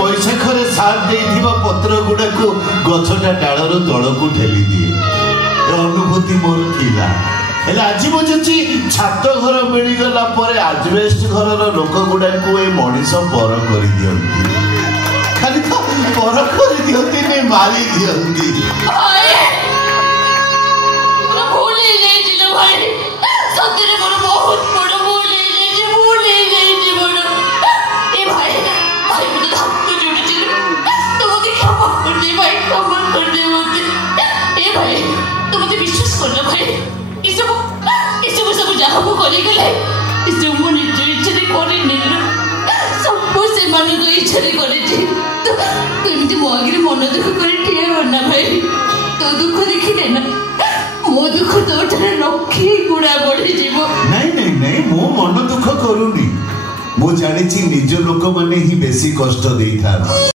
बैशाखरे साथ देइथिबा पत्र गुडा को गछटा डालर तळकु ठेली दिए अनुभूति मोर थिला हेला आज बुझुची छात घर मिली गला परे आजबेस्ट घरर लोक गुडा को ए मनीष पर करि दियंती खाली तो पर करि दियंती ने मारी दियंती भूली जाइছিল भाई सତରେ मोर बहुत बड़ भूली जाइছি बड़ ए भाई भाई मुझे धक्का जोड़ी तो मुझे क्षमा कर दे भाई क्षमा कर दे मुझे ए भाई तो मुझे विश्वास कर ना भाई इसको सब जहाँ को करी गले इसको मन इच्छा रे करे नहीं सब से मन को इच्छा रे करे तो एमती मो आगे मन दुख कर ठिया ना भाई तो दुख देखिले ना मो दुख तो लक्षे गुणा बढ़ी जीव नहीं नहीं नहीं मो मन दुख करूनी मो जानी निज लोक माने ही बेसी कष्ट देई था।